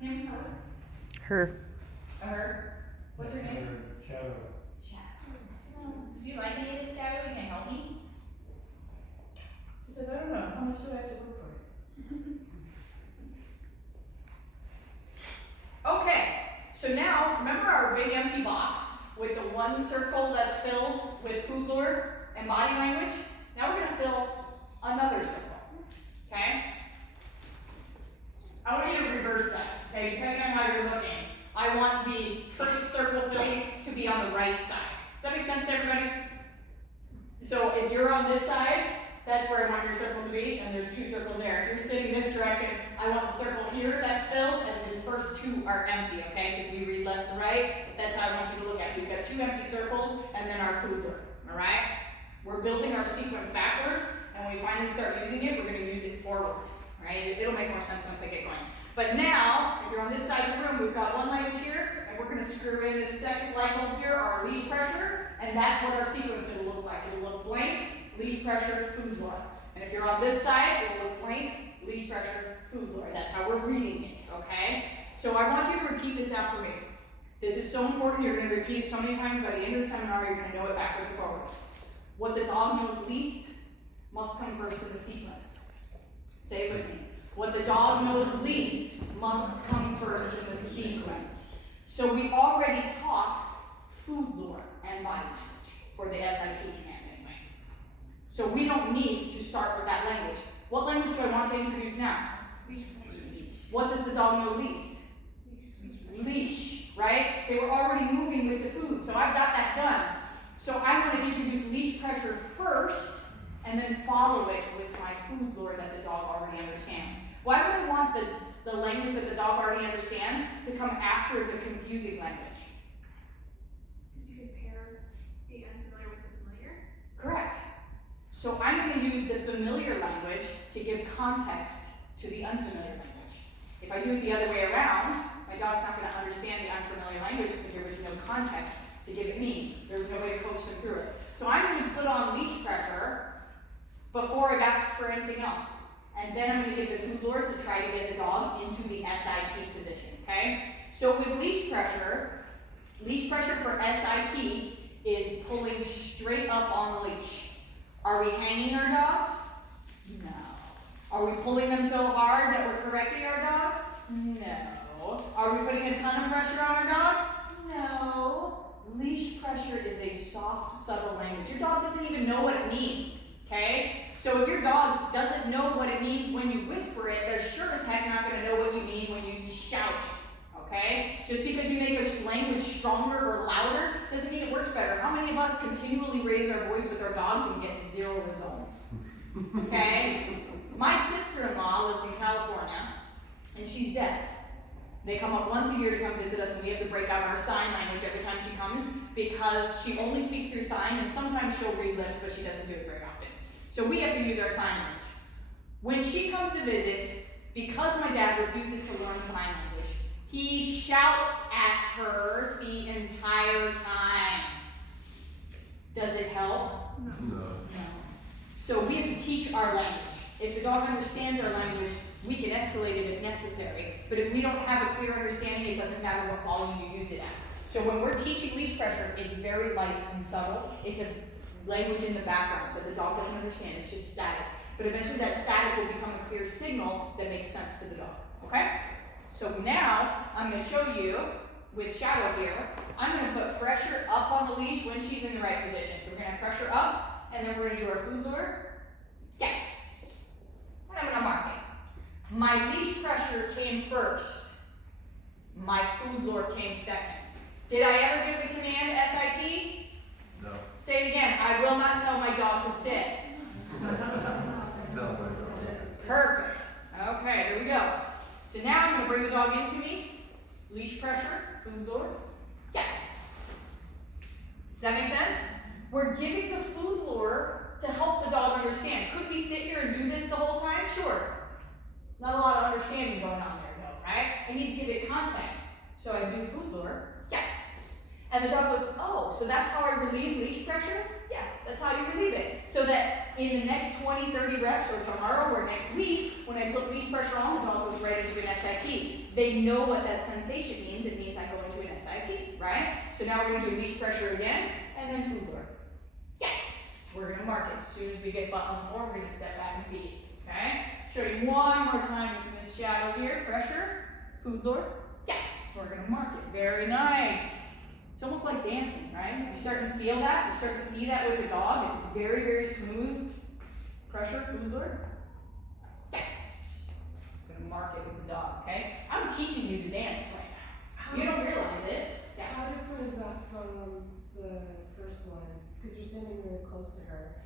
Him, her? Her. A her? What's her name? Shadow. Shadow. Do you like any of this, Shadow? You can help me? He says, I don't know. How much do I have to work for it? Okay, so now, remember our big empty box with the one circle that's filled with food lure and body language? Now we're going to fill another circle, okay? I want you to reverse that, okay, depending on how you're looking. I want the first circle filled to be on the right side. Does that make sense to everybody? So if you're on this side, that's where I want your circle to be, and there's two circles there. If you're sitting this direction, I want the circle here that's filled, and the first two are empty, okay? Because we read left to right. That's how I want you to look at it. We've got two empty circles, and then our food lure, all right? We're building our sequence backwards, and when we finally start using it, we're going to use it forward, right? It'll make more sense once I get going. But now, if you're on this side of the room, we've got one language here, and we're going to screw in this second language here, our leash pressure, and that's what our sequence will look like. It'll look blank, leash pressure, food lure. And if you're on this side, it'll look blank, leash pressure, food lure. That's how we're reading it, okay? So I want you to repeat this after me. This is so important. You're going to repeat it so many times. By the end of the seminar, you're going to know it backwards and forwards. What the dog knows least must come first in the sequence. Say it with me. What the dog knows least must come first in the sequence. So we already taught food lure and body language for the SIT camp anyway. So we don't need to start with that language. What language do I want to introduce now? What does the dog know least? Leash, right? They were already moving with the food, so I've got that done. So I'm going to introduce leash pressure first, and then follow it with my food lure that the dog already understands. Why would I want the language that the dog already understands to come after the confusing language? Because you can pair the unfamiliar with the familiar? Correct. So I'm going to use the familiar language to give context to the unfamiliar language. If I do it the other way around, my dog's not going to understand the unfamiliar language because there was no context to give it me. There was nobody to coach them through it. So I'm going to put on leash pressure before I've asked for anything else. And then I'm going to give the food lure to try to get the dog into the SIT position, okay? So with leash pressure for SIT is pulling straight up on the leash. Are we hanging our dogs? No. Are we pulling them so hard that we're correcting our dogs? No. Are we putting a ton of pressure on our dogs? No. Leash pressure is a soft, subtle language. Your dog doesn't even know what it means, okay? So if your dog doesn't know what it means when you whisper it, they're sure as heck not going to know what you mean when you shout it, okay? Just because you make a language stronger or louder doesn't mean it works better. How many of us continually raise our voice with our dogs and get 0 results? Okay? My sister-in-law lives in California, and she's deaf. They come up once a year to come visit us, and we have to break out our sign language every time she comes because she only speaks through sign, and sometimes she'll read lips, but she doesn't do it very often. So we have to use our sign language. When she comes to visit, because my dad refuses to learn sign language, he shouts at her the entire time. Does it help? No. So we have to teach our language. If the dog understands our language, we can escalate it if necessary. But if we don't have a clear understanding, it doesn't matter what volume you use it at. So when we're teaching leash pressure, it's very light and subtle. It's a language in the background that the dog doesn't understand. It's just static. But eventually that static will become a clear signal that makes sense to the dog. Okay? So now I'm going to show you with Shadow here. I'm going to put pressure up on the leash when she's in the right position. So we're going to have pressure up, and then we're going to do our food lure. Yes. And I'm going to mark it. My leash pressure came first. My food lure came second. Did I ever give the command SIT? No. Say it again. I will not tell my dog to sit. Perfect. Okay, here we go. So now I'm going to bring the dog into me. Leash pressure, food lure. Yes. Does that make sense? We're giving the food lure to help the dog understand. Could we sit here and do this the whole time? Sure. Not a lot of understanding going on there, though, right? I need to give it context. So I do food lure. Yes. And the dog goes, oh, so that's how I relieve leash pressure? Yeah, that's how you relieve it. So that in the next 20, 30 reps or tomorrow or next week, when I put leash pressure on, the dog goes right into an SIT. They know what that sensation means. It means I go into an SIT, right? So now we're gonna do leash pressure again, and then food lure. Yes! We're gonna mark it. As soon as we get butt on the floor, we're gonna step back and feed it, okay? Show you one more time using this shadow here. Pressure, food lure. Yes! We're gonna mark it. Very nice. It's almost like dancing, right? You're starting to feel that. You're starting to see that with your dog. It's very, very smooth. Pressure, food lure. Yes. I'm gonna mark it with the dog, okay? I'm teaching you to dance right now. You don't realize it. Yeah. How different is that from the first one? Because you're standing really close to her.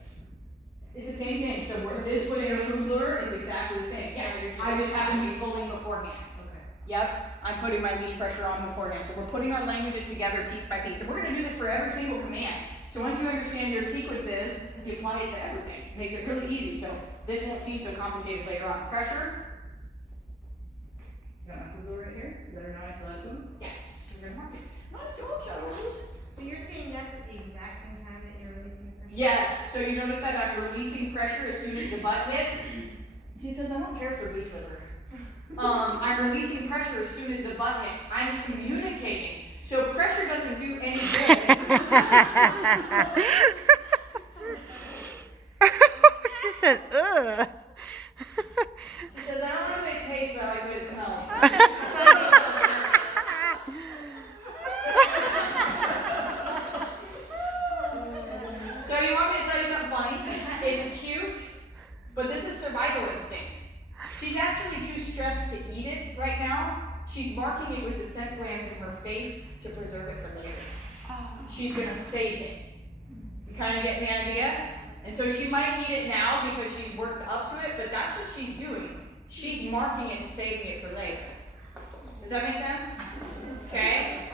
It's the same thing. So this was your food lure. It's exactly the same. Yes. I just happen to be pulling beforehand. Okay. Yep. I'm putting my leash pressure on beforehand. So we're putting our languages together piece by piece. And we're gonna do this for every single command. So once you understand your sequences, you apply it to everything. It makes it really easy. So this won't seem so complicated later on. Pressure. You got my food lure right here. You better know I still have food. Yes. You're gonna mark it. Nice job, Shadows. So you're saying this at the exact same time that you're releasing the pressure? Yes. So you notice that I'm releasing pressure as soon as the butt hits. She says, I don't care for beef liver. I'm releasing pressure as soon as the butt hits. I'm communicating. So pressure doesn't do any good. She says, ugh. She says, I don't like the way it tastes, but I like the way it smells. So you want me to tell you something funny? It's cute, but this is survival instinct. She's actually too stressed to eat it right now. She's marking it with the scent glands in her face to preserve it for later. She's gonna save it. You kind of get the idea? And so she might eat it now because she's worked up to it, but that's what she's doing. She's marking it and saving it for later. Does that make sense? Okay?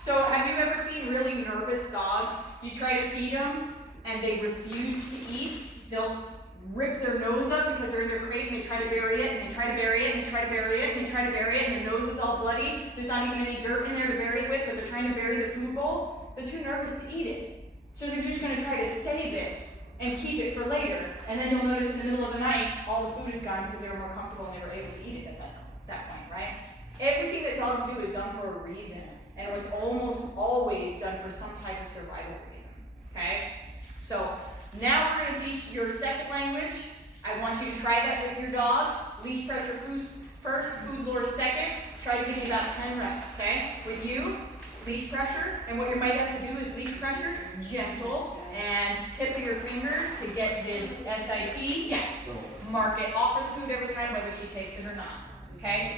So have you ever seen really nervous dogs? You try to feed them and they refuse to eat. They'll rip their nose up because they're in their crate and they try to bury it and they try to bury it and they try to bury it and they try to bury it and the nose is all bloody. There's not even any dirt in there to bury it with, but they're trying to bury the food bowl. They're too nervous to eat it. So they're just going to try to save it and keep it for later. And then you'll notice in the middle of the night, all the food is gone because they were more comfortable and they were able to eat it at that point, right? Everything that dogs do is done for a reason. And it's almost always done for some type of survival reason, okay? So now we're going to teach your second language. I want you to try that with your dogs. Leash pressure first, food lure second. Try to give me about 10 reps, okay? With you, leash pressure, and what you might have to do is leash pressure, gentle, and tip of your finger to get the SIT. Yes. Mark it. Offer the food every time, whether she takes it or not, okay?